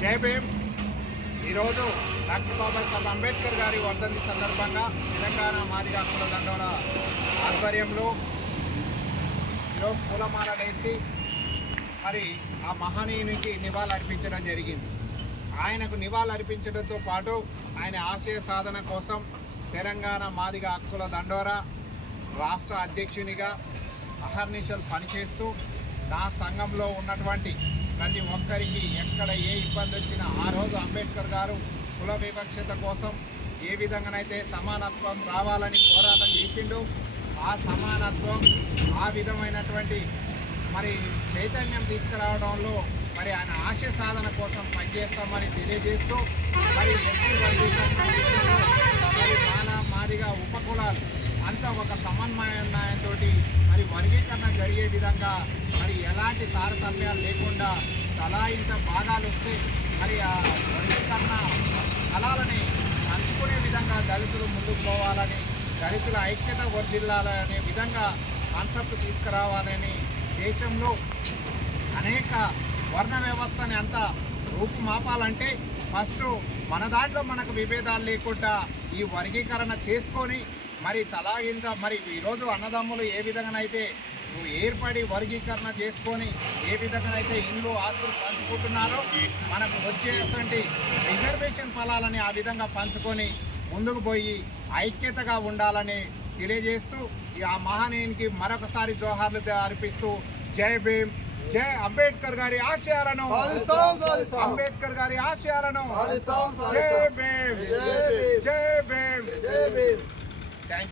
జై భీమ్. ఈరోజు డాక్టర్ బాబాసాహెబ్ అంబేద్కర్ గారి వర్ధంతి సందర్భంగా తెలంగాణ మాదిగ హక్కుల దండోర ఆధ్వర్యంలో ఈరోజు పూలమాల వేసి మరి ఆ మహనీయునికి నివాళులు అర్పించడం జరిగింది. ఆయనకు నివాళులు అర్పించడంతో పాటు ఆయన ఆశయ సాధన కోసం తెలంగాణ మాదిగ హక్కుల దండోర రాష్ట్ర అధ్యక్షునిగా అహర్నిశలు పనిచేస్తూ నా సంఘంలో ఉన్నటువంటి ప్రతి ఒక్కరికి ఎక్కడ ఏ ఇబ్బంది వచ్చినా ఆ రోజు అంబేద్కర్ గారు కుల వివక్షత కోసం ఏ విధంగానైతే సమానత్వం రావాలని పోరాటం చేసిండు, ఆ సమానత్వం ఆ విధమైనటువంటి మరి చైతన్యం తీసుకురావడంలో మరి ఆయన ఆశయ సాధన కోసం పనిచేస్తామని తెలియజేస్తూ మరి ఎస్సీ వర్గీకరణ మరి మాదిగా ఉపకులాలు అంతా ఒక సమన్వయంతో మరి వర్గీకరణ జరిగే విధంగా మరి ఎలాంటి తారతమ్యాలు లేకుండా తలా ఇంత భాగాలు వస్తే మరి ఆ వర్గీకరణ ఫలాలని పంచుకునే విధంగా దళితులు ముందుకు పోవాలని, దళితుల ఐక్యత వర్ధిల్లాలనే విధంగా కాన్సెప్ట్ తీసుకురావాలని దేశంలో అనేక వర్ణ వ్యవస్థని అంతా రూపుమాపాలంటే ఫస్ట్ మన దాంట్లో మనకు విభేదాలు లేకుండా ఈ వర్గీకరణ చేసుకొని మరి తలాగింత మరి ఈరోజు అన్నదమ్ములు ఏ విధంగానైతే ఏర్పడి వర్గీకరణ చేసుకొని ఏ విధంగానైతే ఇండ్లు ఆస్తులు పంచుకుంటున్నారో మనకు వచ్చేటువంటి రిజర్వేషన్ ఫలాలని ఆ విధంగా పంచుకొని ముందుకు పోయి ఐక్యతగా ఉండాలని తెలియజేస్తూ ఆ మహనీయునికి మరొకసారి జోహార్లు అర్పిస్తూ జై భీమ్. జై అంబేద్కర్ గారి ఆశయాలను, అంబేద్కర్ గారి ఆశయాలను. జై భీమ్, జై భీమ్.